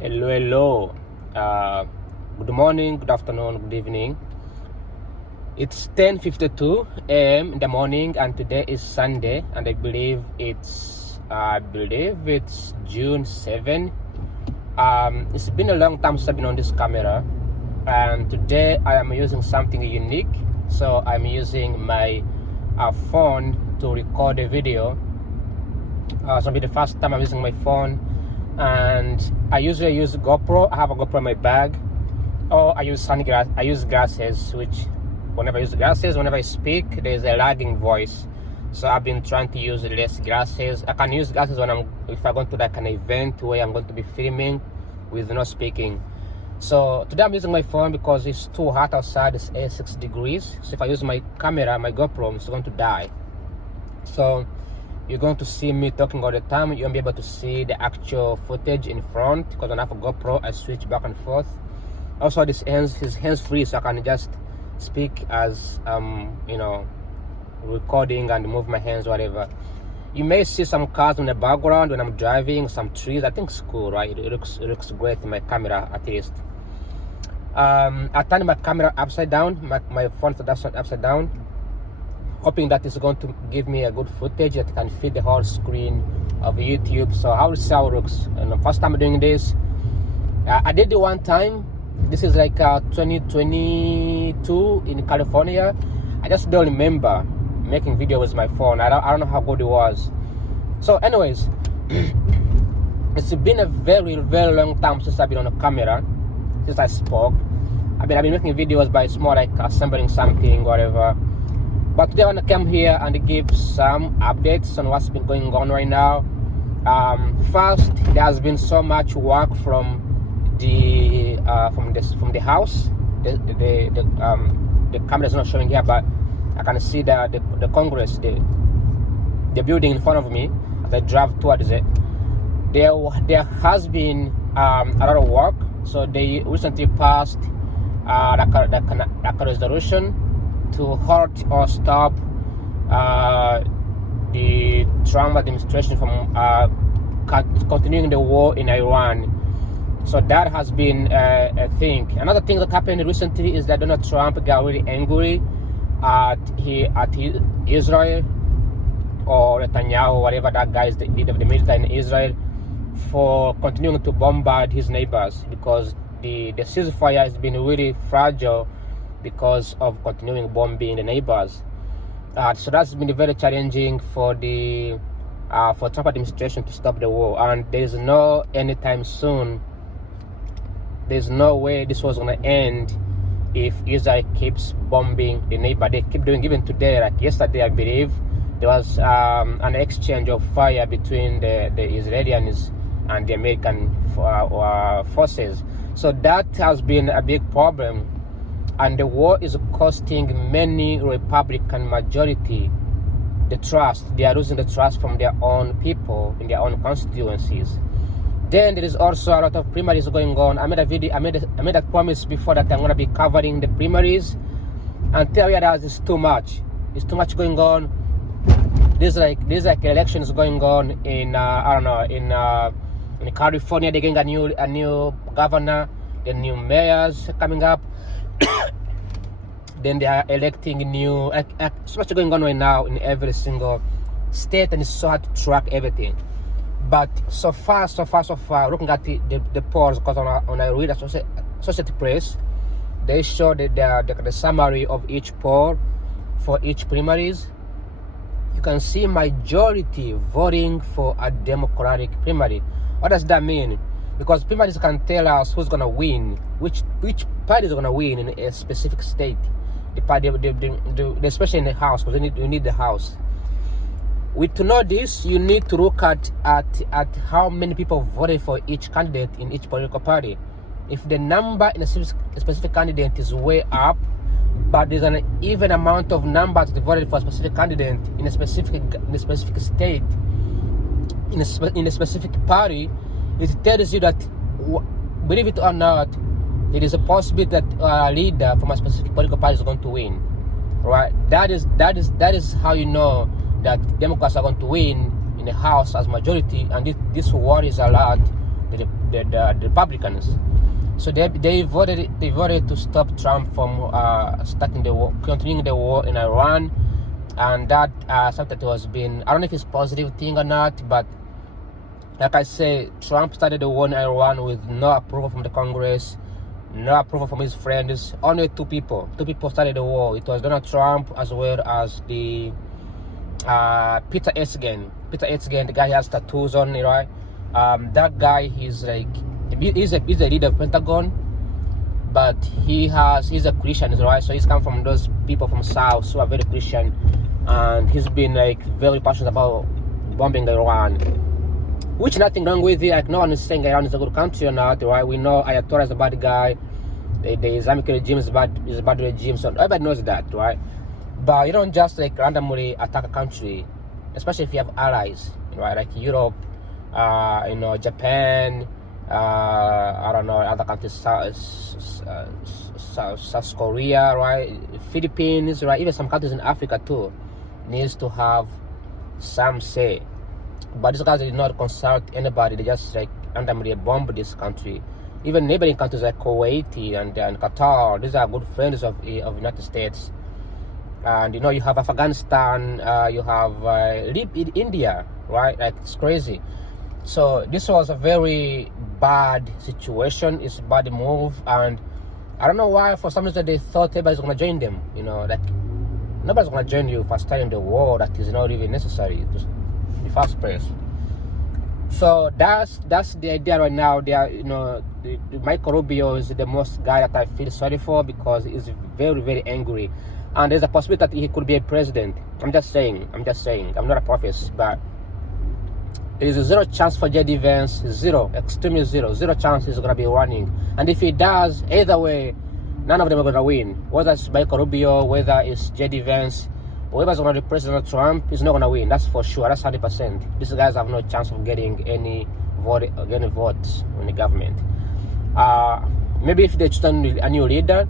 Hello, hello. Good morning, good afternoon, good evening. It's 10:52 a.m. in the morning, and today is Sunday, and I believe it's June 7. It's been a long time since I've been on this camera, and today I am using something unique. So I'm using my phone to record a video. So it'll be the first time I'm using my phone, and I usually use GoPro. I have a GoPro in my bag, or I use sunglasses. I use glasses, which whenever I speak, there's a lagging voice. So I've been trying to use less glasses. I can use glasses if I go to like an event where I'm going to be filming with no speaking. So today I'm using my phone because it's too hot outside. It's 86 degrees. So if I use my camera, my GoPro, it's going to die. So you're going to see me talking all the time. You won't be able to see the actual footage in front because when I have a GoPro, I switch back and forth. Also, his hands free, so I can just speak as recording and move my hands, whatever. You may see some cars in the background when I'm driving, some trees. I think it's cool, right? It looks great in my camera, at least. I turn my camera upside down, my phone is upside down, hoping that it's going to give me a good footage that can fit the whole screen of YouTube. So how it looks. And the first time doing this, I did it one time. This is like 2022 in California. I just don't remember making video with my phone. I don't know how good it was. So anyways, it's been a very, very long time since I've been on a camera, since I spoke. I've been making videos, but it's more like assembling something, whatever. But today I want to come here and give some updates on what's been going on right now. First, there has been so much work from the house. The camera is not showing here, but I can see the Congress, the building in front of me as I drive towards it. There has been a lot of work. So they recently passed like a resolution to halt or stop the Trump administration from continuing the war in Iran. So that has been a thing. Another thing that happened recently is that Donald Trump got really angry at Israel, or Netanyahu, whatever that guy is, the leader of the military in Israel, for continuing to bombard his neighbors, because the ceasefire has been really fragile because of continuing bombing the neighbors. So that's been very challenging for the Trump administration to stop the war, and there's no anytime soon. There's no way this was gonna end if Israel keeps bombing the neighbor. They keep doing, even today, like yesterday, I believe, there was an exchange of fire between the Israelis and the American forces. So that has been a big problem, and the war is costing many Republican majority the trust. They are losing the trust from their own people in their own constituencies. Then there is also a lot of primaries going on. I made a promise before that I'm going to be covering the primaries, until I realized it's too much. It's too much going on. There's like elections going on in in California. They're getting a new governor, the new mayors coming up. Then they are electing new. So much going on right now in every single state, and it's so hard to track everything. But so far, looking at the polls, because when I read Associated Press, they show the summary of each poll for each primaries. You can see majority voting for a Democratic primary. What does that mean? Because primaries can tell us who's gonna win, which party is gonna win in a specific state. The party, especially in the House, because you need the House. To know this, you need to look at how many people voted for each candidate in each political party. If the number in a specific candidate is way up, but there's an even amount of numbers that voted for a specific candidate in a specific state, in a specific party, it tells you that, believe it or not, there is a possibility that a leader from a specific political party is going to win. Right? That is how you know that Democrats are going to win in the House as majority, and this worries a lot the Republicans. So they voted to stop Trump from starting the war, continuing the war in Iran, and that something that was been, I don't know if it's a positive thing or not, but like I say, Trump started the war in Iran with no approval from the Congress, no approval from his friends. Only two people started the war. It was Donald Trump as well as the Peter Etzgen, the guy who has tattoos on, right? That guy, he's a leader of Pentagon, but he's a Christian, right? So he's come from those people from South who are very Christian, and he's been like very passionate about bombing Iran, which nothing wrong with it. Like, no one is saying Iran is a good country or not, right? We know Ayatollah is a bad guy, the Islamic regime is a bad regime, so everybody knows that, right? But you don't just like randomly attack a country, especially if you have allies, right? Like Europe, Japan, I don't know, other countries, South Korea, right? Philippines, right? Even some countries in Africa too needs to have some say. But these guys did not consult anybody. They just like randomly bomb this country. Even neighboring countries like Kuwait and Qatar, these are good friends of United States. And you have Afghanistan, you have India, right? Like, it's crazy. So this was a very bad situation. It's a bad move, and I don't know why. For some reason, they thought everybody's gonna join them. Like, nobody's gonna join you for starting the war that is not even necessary in the first place. So that's the idea right now. They are, Marco Rubio is the most guy that I feel sorry for, because he's very, very angry, and there's a possibility that he could be a president. I'm just saying. I'm not a prophet, but there is a zero chance for JD Vance. Extremely zero chance he's gonna be running. And if he does, either way, none of them are gonna win. Whether it's Marco Rubio, whether it's JD Vance, whoever's gonna replace Donald Trump is not gonna win. That's for sure. That's 100%. These guys have no chance of getting any votes in the government. Maybe if they choose a new leader,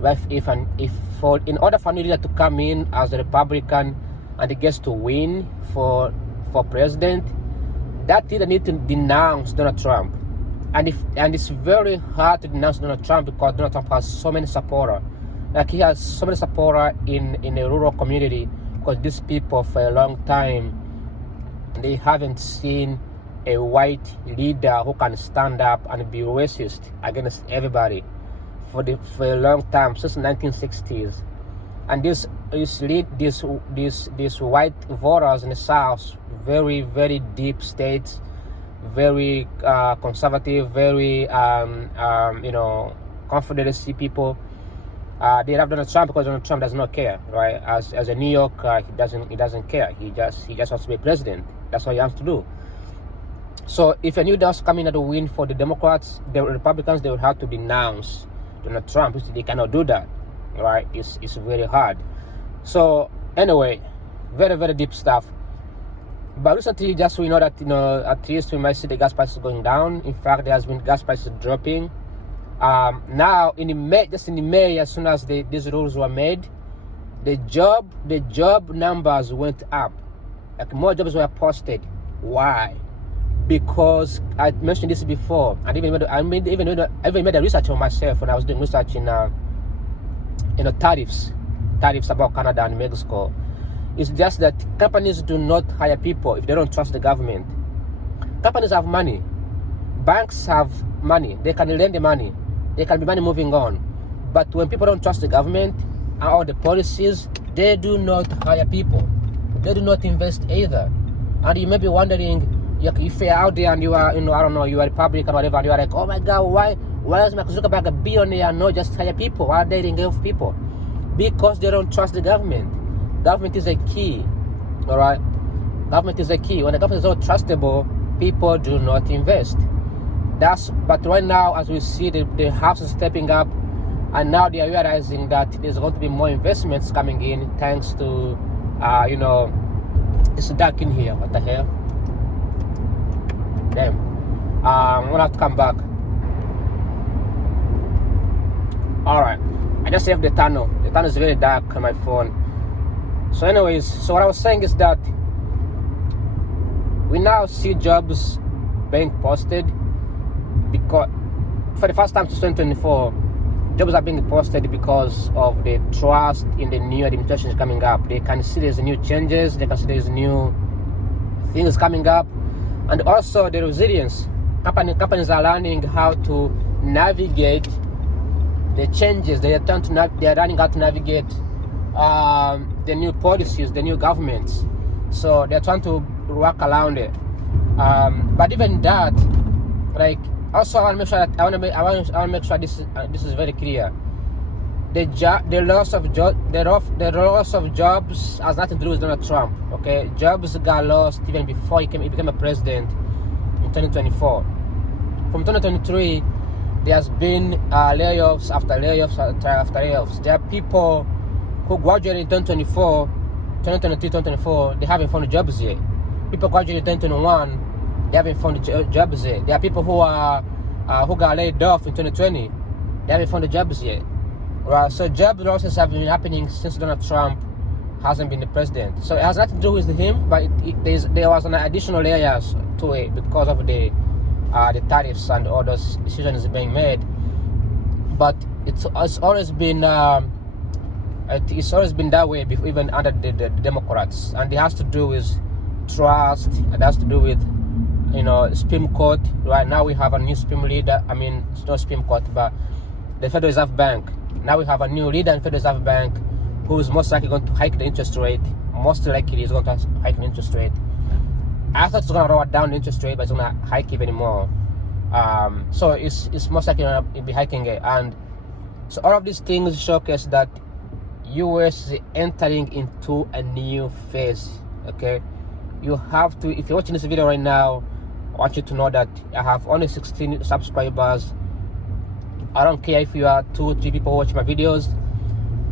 but in order for a new leader to come in as a Republican and he gets to win for president, that leader needs to denounce Donald Trump. And it's very hard to denounce Donald Trump, because Donald Trump has so many supporters. Like, he has so many supporters in a rural community, because these people for a long time, they haven't seen a white leader who can stand up and be racist against everybody for a long time, since the 1960s. And these white voters in the South, very, very deep states, very conservative, very Confederacy people, they love Donald Trump because Donald Trump does not care, right? As a New Yorker, he doesn't care. He just wants to be president. That's what he wants to do. So if a new does come in to win for the Democrats, the Republicans, they will have to denounce Donald Trump. They cannot do that, right? It's very hard. So anyway, very, very deep stuff. But recently, just we know that at least we might see the gas prices going down. In fact, there has been gas prices dropping. Now in May, as soon as these rules were made, the job numbers went up. Like, more jobs were posted. Why? Because I mentioned this before, and even made a research on myself when I was doing research in tariffs about Canada and Mexico. It's just that companies do not hire people if they don't trust the government. Companies have money. Banks have money. They can lend the money. There can be money moving on. But when people don't trust the government or the policies, they do not hire people. They do not invest either. And you may be wondering, if you're out there and you are, you are a Republican or whatever, and you are like, oh my God, why is Mark Zuckerberg a billionaire and not just hire people? Why are they laying off people? Because they don't trust the government. Government is a key, all right? Government is a key. When the government is not trustable, people do not invest. But right now, as we see, the house is stepping up, and now they are realizing that there's going to be more investments coming in, thanks to, it's dark in here. What the hell? Damn. I'm gonna have to come back. All right. I just left the tunnel. The tunnel is very dark on my phone. So anyways, so what I was saying is that we now see jobs being posted, because for the first time since 2024, jobs are being posted because of the trust in the new administration coming up. They can see there's new changes, they can see there's new things coming up, and also the resilience. Companies are learning how to navigate the changes. They are learning how to navigate the new policies, the new governments. So they're trying to work around it. But even that, like, also I want to make sure that I want to make sure this is very clear. The loss of jobs has nothing to do with Donald Trump. Okay, jobs got lost even before he became a president in 2024. From 2023, there has been layoffs after layoffs after layoffs. There are people who graduated in 2024, 2023, 2024. They haven't found jobs yet. People graduated in 2021. They haven't found jobs yet. There are people who got laid off in 2020. They haven't found the jobs yet. Right? So job losses have been happening since Donald Trump hasn't been the president. So it has nothing to do with him, but there was an additional layers to it because of the tariffs and all those decisions being made. But it's always been that way before, even under the Democrats, and it has to do with trust. It has to do with Supreme Court. Right now we have a new Supreme leader. I mean, it's not Supreme Court, but the Federal Reserve Bank. Now we have a new leader in Federal Reserve Bank who is most likely going to hike the interest rate. Most likely is going to hike the interest rate. I thought it's going to lower down the interest rate, but it's going to hike even more. So it's most likely going to be hiking it. And so all of these things showcase that US is entering into a new phase. Okay, you have to, if you're watching this video right now, I want you to know that I have only 16 subscribers. I don't care if you are 2 or 3 people watching my videos,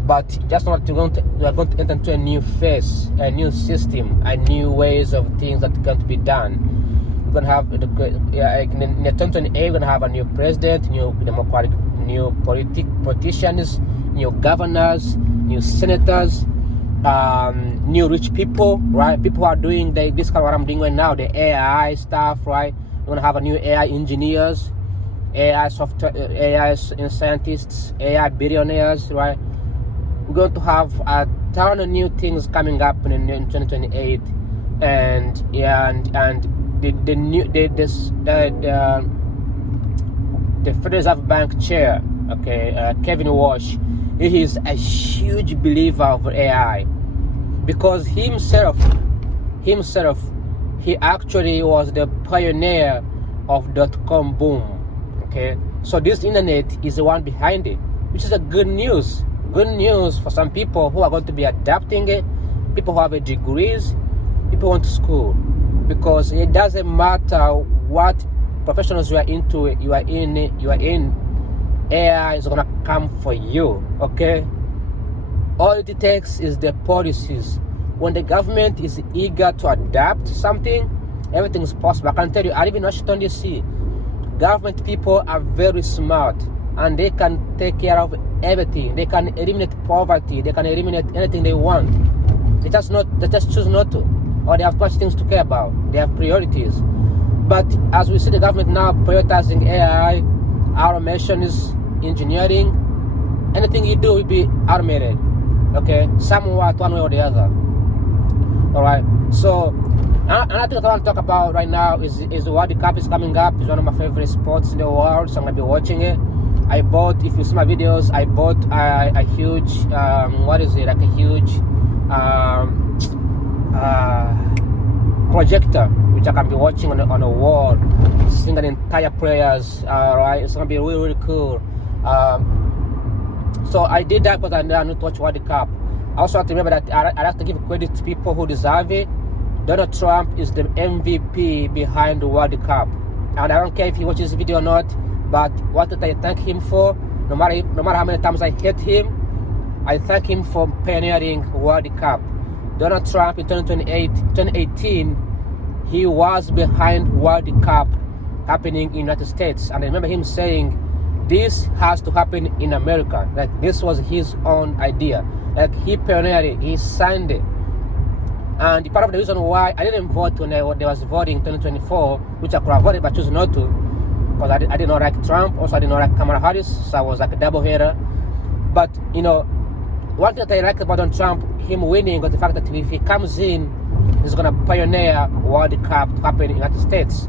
but just know that we are going to enter into a new phase, a new system, a new ways of things that are going to be done. We're going to have in the 2028, we're going to have a new president, new democratic, new politicians, new governors, new senators, new rich people, right? People who are doing this kind of what I'm doing right now, the AI stuff, right? We're going to have a new AI engineers, AI software, AI scientists, AI billionaires, right? We're going to have a ton of new things coming up in 2028, and the Federal Reserve Bank chair, okay, Kevin Walsh, he is a huge believer of AI, because himself, he actually was the pioneer of .com boom. Okay, so this internet is the one behind it, which is a good news for some people who are going to be adapting it, people who have degrees, people who went to school, because it doesn't matter what professionals you are into, you are in, AI is gonna come for you. Okay, all it takes is the policies. When the government is eager to adapt something, everything is possible. I can tell you, I live in Washington DC. Government people are very smart, and they can take care of everything. They can eliminate poverty. They can eliminate anything they want. They just choose not to, or they have much things to care about. They have priorities. But as we see the government now prioritizing AI, automations, engineering, anything you do will be automated. Okay, somewhat, one way or the other. All right. So another thing I want to talk about right now is the World Cup is coming up. It's one of my favorite sports in the world, so I'm gonna be watching it. I bought, if you see my videos, I bought a huge, a huge projector, which I can be watching on a wall, seeing the entire prayers. Right, it's gonna be really, really cool. So I did that because I need to watch World Cup. I also have to remember that I have to give credit to people who deserve it. Donald Trump is the MVP behind the World Cup, and I don't care if he watches this video or not. But what did I thank him for? No matter how many times I hate him, I thank him for pioneering World Cup. Donald Trump in 2018, he was behind World Cup happening in the United States, and I remember him saying, "This has to happen in America." Like, this was his own idea. Like, he pioneered it, he signed it. And part of the reason why I didn't vote when there was voting in 2024, which I could have voted but chose not to, because I did not like Trump. Also, I did not like Kamala Harris. So I was like a double header. But you know, one thing that I like about Donald Trump, him winning, was the fact that if he comes in, he's gonna pioneer World Cup to happen in the United States.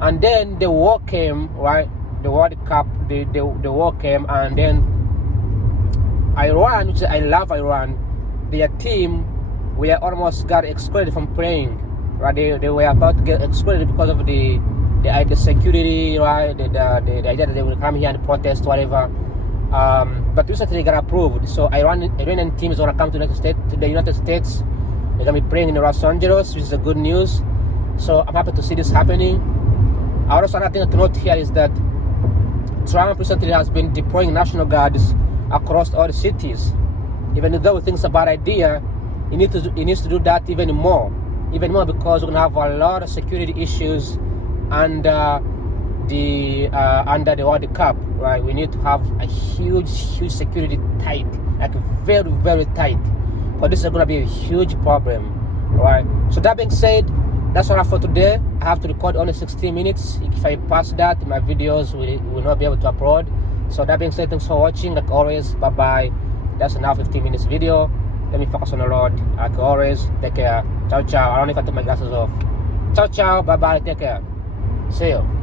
And then the war came, right? The World Cup, the war came, and then Iran, which I love Iran, their team were almost got excluded from playing, right? They were about to get excluded because of the security, right? The idea that they will come here and protest, whatever. But recently they got approved. So Iranian team is gonna come to the United States. They're gonna be playing in Los Angeles, which is a good news. So I'm happy to see this happening. Also, another thing to note here is that Trump recently has been deploying National Guards across all the cities. Even though we think it's a bad idea, he needs to do that even more because we're gonna have a lot of security issues under the World Cup, right? We need to have a huge security tight, like very, very tight. But this is gonna be a huge problem, right? So that being said, that's all for today. I have to record only 16 minutes. If I pass that, my videos will not be able to upload. So that being said, thanks for watching. Like always, bye bye. That's a now 15 minutes video. Let me focus on the road. Like always, take care. Ciao ciao. I don't know if I took my glasses off. Ciao ciao. Bye bye. Take care. See you.